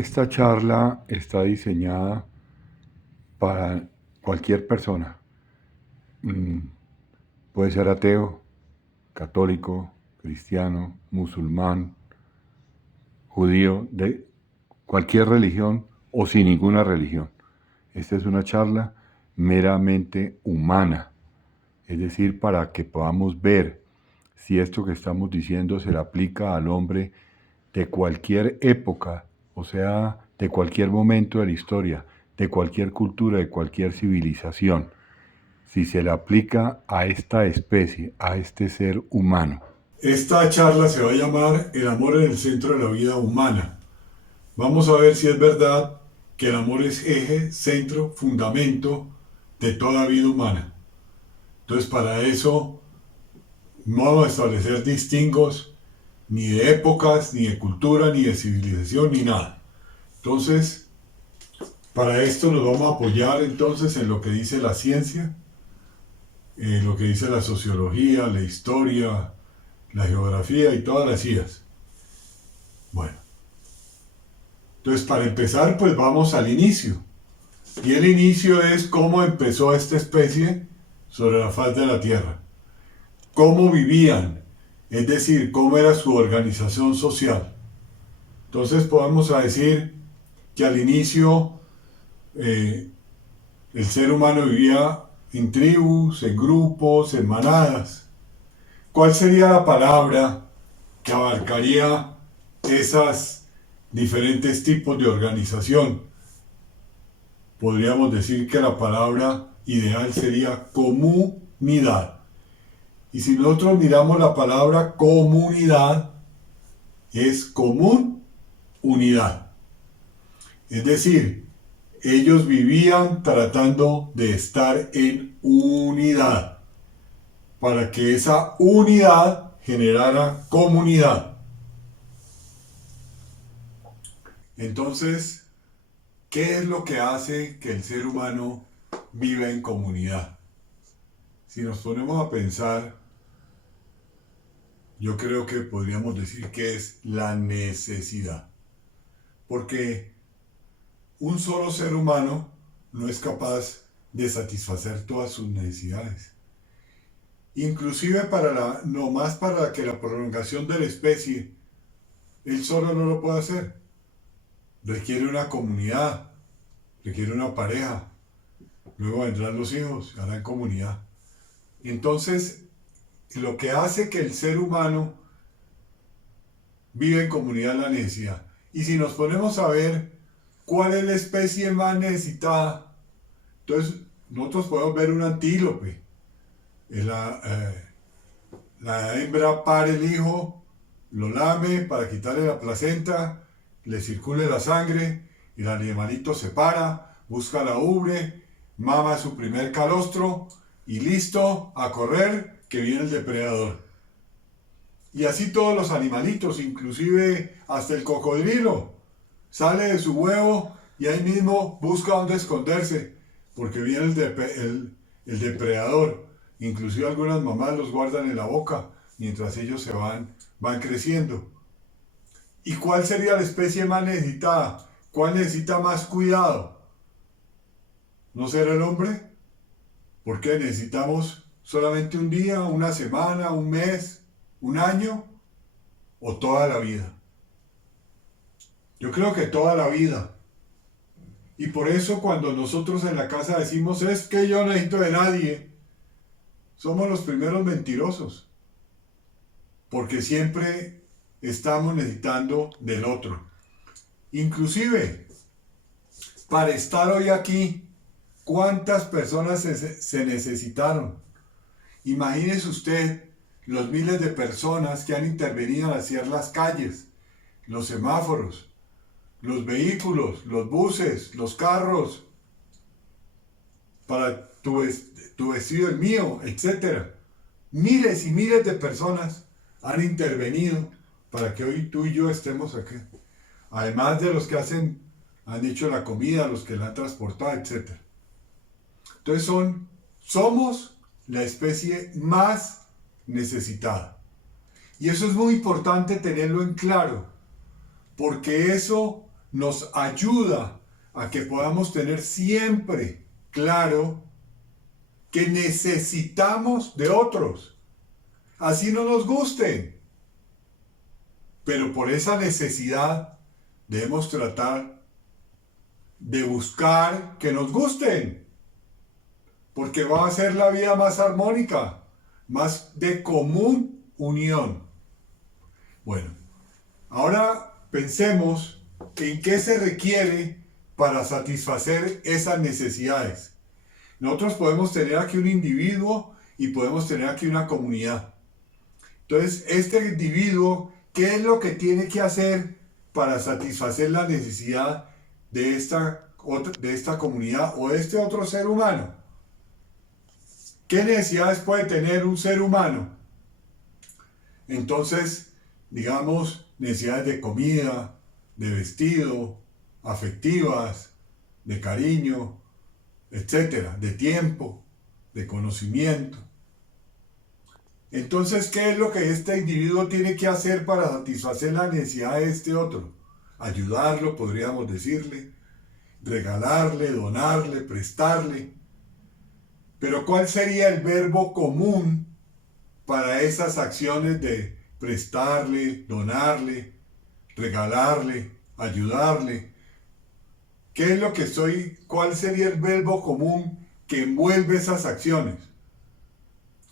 Esta charla está diseñada para cualquier persona. Mm, Puede ser ateo, católico, cristiano, musulmán, judío, de cualquier religión o sin ninguna religión. Esta es una charla meramente humana, es decir, para que podamos ver si esto que estamos diciendo se le aplica al hombre de cualquier época, o sea, de cualquier momento de la historia, de cualquier cultura, de cualquier civilización, si se le aplica a esta especie, a este ser humano. Esta charla se va a llamar El amor en el centro de la vida humana. Vamos a ver si es verdad que el amor es eje, centro, fundamento de toda vida humana. Entonces, para eso no vamos a establecer distingos ni de épocas, ni de cultura, ni de civilización, ni nada. Entonces, para esto nos vamos a apoyar entonces en lo que dice la ciencia, en lo que dice la sociología, la historia, la geografía y todas las ideas. Bueno, entonces para empezar pues vamos al inicio. Y el inicio es cómo empezó esta especie sobre la faz de la Tierra. Cómo vivían, es decir, cómo era su organización social. Entonces podemos decir que al inicio el ser humano vivía en tribus, en grupos, en manadas. ¿Cuál sería la palabra que abarcaría esos diferentes tipos de organización? Podríamos decir que la palabra ideal sería comunidad. Y si nosotros miramos la palabra comunidad, es común, unidad. Es decir, ellos vivían tratando de estar en unidad, para que esa unidad generara comunidad. Entonces, ¿qué es lo que hace que el ser humano viva en comunidad? Si nos ponemos a pensar, yo creo que podríamos decir que es la necesidad. Porque un solo ser humano no es capaz de satisfacer todas sus necesidades. Inclusive no más para que la prolongación de la especie, él solo no lo puede hacer. Requiere una comunidad, requiere una pareja, luego vendrán los hijos, harán comunidad. Entonces, lo que hace que el ser humano viva en comunidad es la necesidad. Y si nos ponemos a ver cuál es la especie más necesitada, entonces nosotros podemos ver un antílope. La hembra pare el hijo, lo lame para quitarle la placenta, le circule la sangre, y el animalito se para, busca la ubre, mama su primer calostro y listo a correr que viene el depredador. Y así todos los animalitos, inclusive hasta el cocodrilo, sale de su huevo y ahí mismo busca dónde esconderse, porque viene el depredador. Inclusive algunas mamás los guardan en la boca mientras ellos van creciendo. ¿Y cuál sería la especie más necesitada? ¿Cuál necesita más cuidado? ¿No será el hombre? Porque necesitamos solamente un día, una semana, un mes, un año o toda la vida. Yo creo que toda la vida. Y por eso cuando nosotros en la casa decimos es que yo no necesito de nadie, somos los primeros mentirosos. Porque siempre estamos necesitando del otro. Inclusive, para estar hoy aquí, ¿cuántas personas se necesitaron? Imagínese usted los miles de personas que han intervenido al hacer las calles, los semáforos, los vehículos, los buses, los carros, para tu vestido el mío, etc. Miles y miles de personas han intervenido para que hoy tú y yo estemos aquí. Además de los que han hecho la comida, los que la han transportado, etc. Entonces somos la especie más necesitada. Y eso es muy importante tenerlo en claro, porque eso nos ayuda a que podamos tener siempre claro que necesitamos de otros. Así no nos gusten. Pero por esa necesidad debemos tratar de buscar que nos gusten. Porque va a ser la vida más armónica, más de común unión. Bueno, ahora pensemos en qué se requiere para satisfacer esas necesidades. Nosotros podemos tener aquí un individuo y podemos tener aquí una comunidad. Entonces, este individuo, ¿qué es lo que tiene que hacer para satisfacer la necesidad de esta comunidad o de este otro ser humano? ¿Qué necesidades puede tener un ser humano? Entonces, digamos, necesidades de comida, de vestido, afectivas, de cariño, etcétera, de tiempo, de conocimiento. Entonces, ¿qué es lo que este individuo tiene que hacer para satisfacer la necesidad de este otro? Ayudarlo, podríamos decirle, regalarle, donarle, prestarle. Pero ¿cuál sería el verbo común para esas acciones de prestarle, donarle, regalarle, ayudarle? ¿Qué es lo que cuál sería el verbo común que envuelve esas acciones?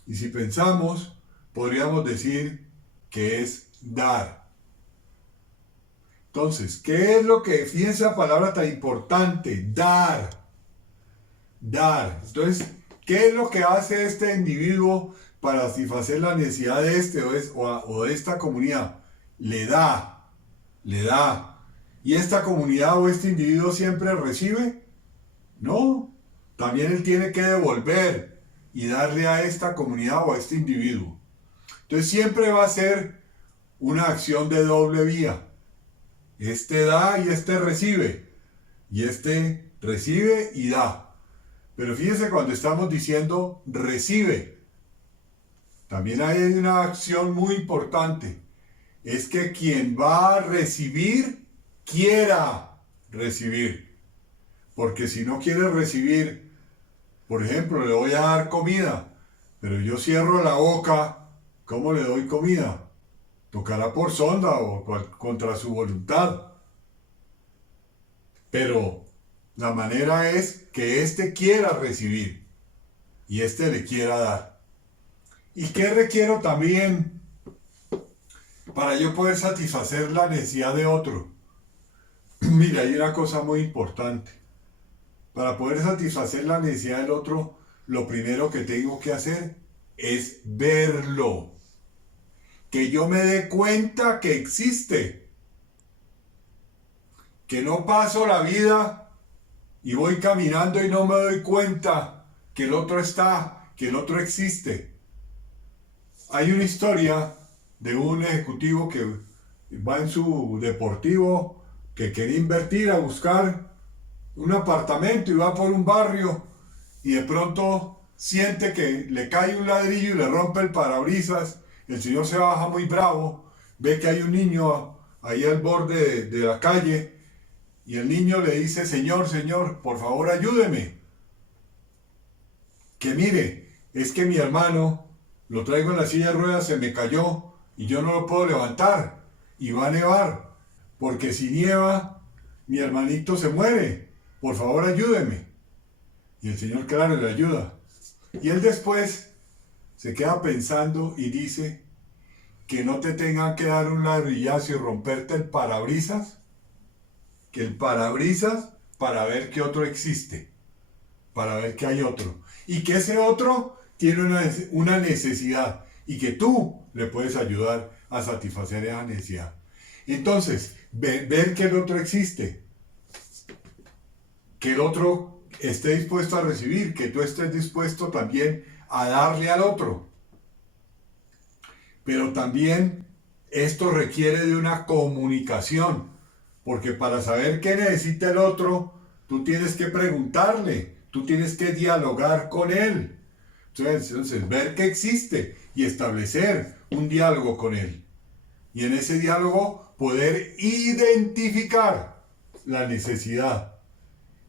Y si pensamos, podríamos decir que es dar. Entonces, ¿qué es lo que, fíjense la palabra tan importante? Dar. Dar. Entonces, ¿qué es lo que hace este individuo para satisfacer la necesidad de este o de esta comunidad? Le da. Le da. ¿Y esta comunidad o este individuo siempre recibe? No. También él tiene que devolver y darle a esta comunidad o a este individuo. Entonces siempre va a ser una acción de doble vía. Este da y este recibe. Y este recibe y da. Pero fíjense cuando estamos diciendo recibe. También hay una acción muy importante. Es que quien va a recibir, quiera recibir. Porque si no quiere recibir, por ejemplo, le voy a dar comida, pero yo cierro la boca, ¿cómo le doy comida? Tocará por sonda o contra su voluntad. Pero la manera es que éste quiera recibir y éste le quiera dar. ¿Y qué requiero también para yo poder satisfacer la necesidad de otro? Mira, hay una cosa muy importante. Para poder satisfacer la necesidad del otro, lo primero que tengo que hacer es verlo. Que yo me dé cuenta que existe. Que no paso la vida y voy caminando y no me doy cuenta que el otro está, que el otro existe. Hay una historia de un ejecutivo que va en su deportivo, que quería invertir a buscar un apartamento y va por un barrio y de pronto siente que le cae un ladrillo y le rompe el parabrisas. El señor se baja muy bravo, ve que hay un niño ahí al borde de la calle y el niño le dice: señor, por favor ayúdeme. Que mire, es que mi hermano lo traigo en la silla de ruedas, se me cayó y yo no lo puedo levantar y va a nevar, porque si nieva mi hermanito se muere. Por favor ayúdeme. Y el señor, claro, le ayuda. Y él después se queda pensando y dice: que no te tengan que dar un ladrillazo y romperte el parabrisas, que el parabrisas para ver que otro existe, para ver que hay otro, y que ese otro tiene una necesidad y que tú le puedes ayudar a satisfacer esa necesidad. Entonces, ver que el otro existe, que el otro esté dispuesto a recibir, que tú estés dispuesto también a darle al otro. Pero también esto requiere de una comunicación, porque para saber qué necesita el otro, tú tienes que preguntarle, tú tienes que dialogar con él. Entonces, ver que existe y establecer un diálogo con él. Y en ese diálogo poder identificar la necesidad.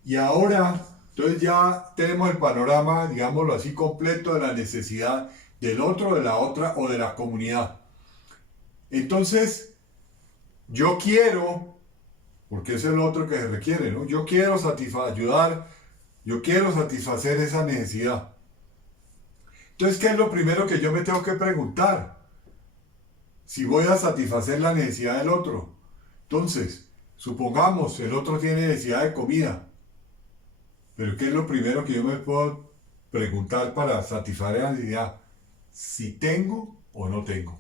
Y ahora, entonces ya tenemos el panorama, digámoslo así, completo de la necesidad del otro, de la otra o de la comunidad. Entonces, yo quiero, porque es el otro que se requiere, ¿no? Yo quiero ayudar, yo quiero satisfacer esa necesidad. Entonces, ¿qué es lo primero que yo me tengo que preguntar? Si voy a satisfacer la necesidad del otro. Entonces, supongamos, el otro tiene necesidad de comida. Pero ¿qué es lo primero que yo me puedo preguntar para satisfacer la necesidad? Si tengo o no tengo.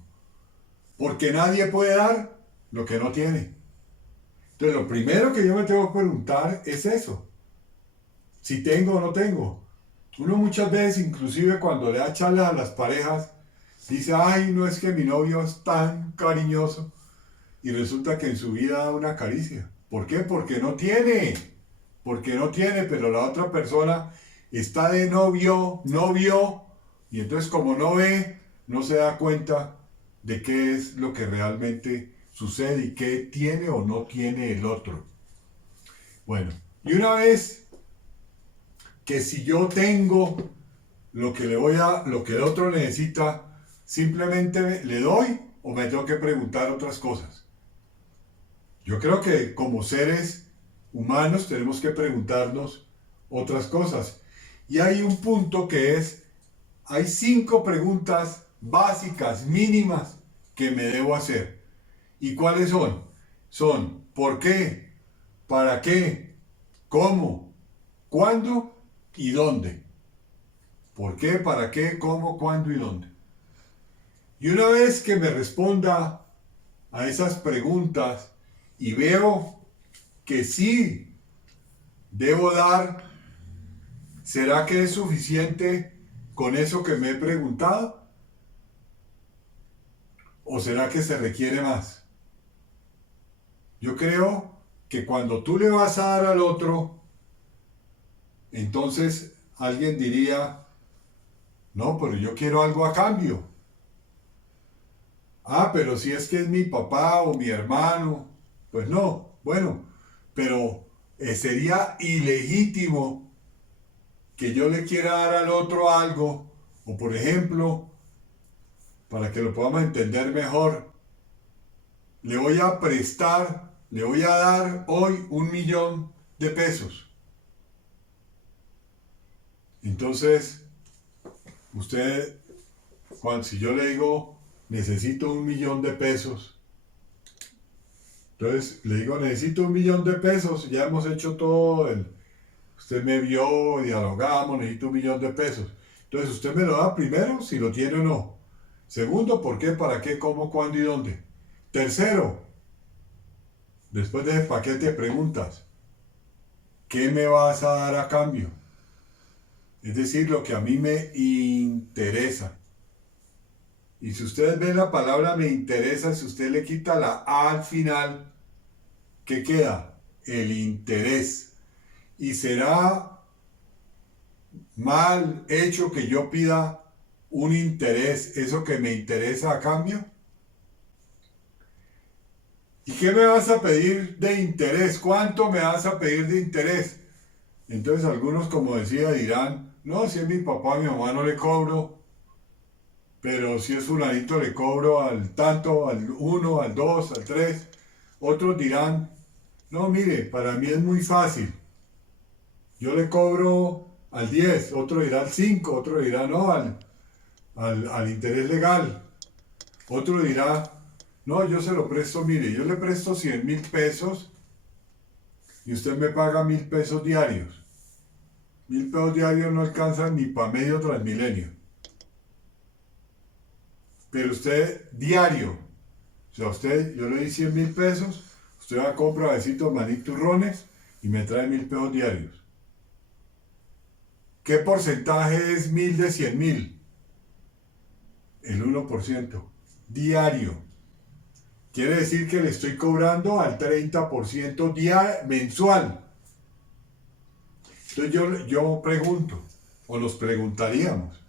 Porque nadie puede dar lo que no tiene. Entonces, lo primero que yo me tengo que preguntar es eso. Si tengo o no tengo. Uno muchas veces, inclusive cuando le da charlas a las parejas, dice, ay, no es que mi novio es tan cariñoso. Y resulta que en su vida da una caricia. ¿Por qué? Porque no tiene. Porque no tiene, pero la otra persona está de novio, y entonces como no ve, no se da cuenta de qué es lo que realmente sucede y qué tiene o no tiene el otro. Bueno, y una vez que si yo tengo lo que lo que el otro necesita, simplemente le doy o me tengo que preguntar otras cosas. Yo creo que como seres humanos tenemos que preguntarnos otras cosas. Y hay un punto que es, hay 5 preguntas básicas, mínimas, que me debo hacer. ¿Y cuáles son? Son, ¿por qué? ¿Para qué? ¿Cómo? ¿Cuándo? ¿Y dónde? ¿Por qué? ¿Para qué? ¿Cómo? ¿Cuándo? ¿Y dónde? Y una vez que me responda a esas preguntas y veo que sí debo dar, ¿será que es suficiente con eso que me he preguntado? ¿O será que se requiere más? Yo creo que cuando tú le vas a dar al otro, entonces alguien diría, no, pero yo quiero algo a cambio. Ah, pero si es que es mi papá o mi hermano, pues no, bueno, pero sería ilegítimo que yo le quiera dar al otro algo, o por ejemplo, para que lo podamos entender mejor, le voy a prestar, le voy a dar hoy 1.000.000 de pesos. Entonces, usted, si yo le digo, necesito 1.000.000 de pesos, entonces le digo, necesito 1.000.000 de pesos, ya hemos hecho todo, usted me vio, dialogamos, necesito 1.000.000 de pesos. Entonces usted me lo da primero, si lo tiene o no. Segundo, ¿por qué, para qué, cómo, cuándo y dónde? Tercero, después de ese paquete de preguntas, ¿qué me vas a dar a cambio? Es decir, lo que a mí me interesa. Y si ustedes ven la palabra me interesa, si usted le quita la A al final, ¿qué queda? El interés. Y será mal hecho que yo pida un interés, eso que me interesa a cambio. ¿Y qué me vas a pedir de interés? ¿Cuánto me vas a pedir de interés? Entonces algunos, como decía, dirán, no, si es mi papá, a mi mamá no le cobro, pero si es fulanito le cobro al tanto, al 1, al 2, al 3. Otros dirán, no, mire, para mí es muy fácil, yo le cobro al 10, otro dirá al 5, otro dirá no, al interés legal. Otro dirá, no, yo se lo presto, mire, yo le presto 100.000 pesos y usted me paga 1.000 pesos diarios. 1.000 pesos diarios no alcanzan ni para medio Transmilenio. Pero usted diario, o sea, yo le di 100.000 pesos, usted va a comprar besitos, maní, turrones y me trae 1.000 pesos diarios. ¿Qué porcentaje es 1.000 de 100.000? El 1%. Diario. Quiere decir que le estoy cobrando al 30% mensual. Entonces yo pregunto, o nos preguntaríamos,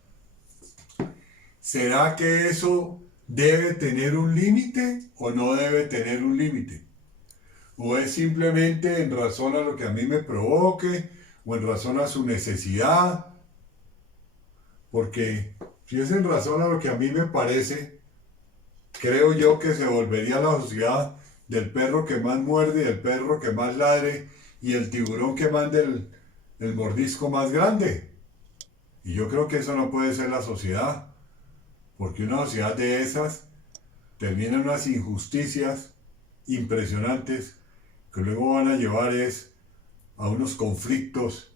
¿será que eso debe tener un límite o no debe tener un límite? ¿O es simplemente en razón a lo que a mí me provoque o en razón a su necesidad? Porque si es en razón a lo que a mí me parece, creo yo que se volvería la sociedad del perro que más muerde, del perro que más ladre y el tiburón que mande el mordisco más grande. Y yo creo que eso no puede ser la sociedad, porque una sociedad de esas termina en unas injusticias impresionantes que luego van a llevar a unos conflictos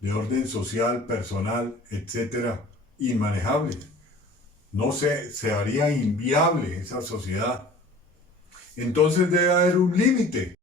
de orden social, personal, etcétera, inmanejables. No se haría inviable esa sociedad. Entonces debe haber un límite.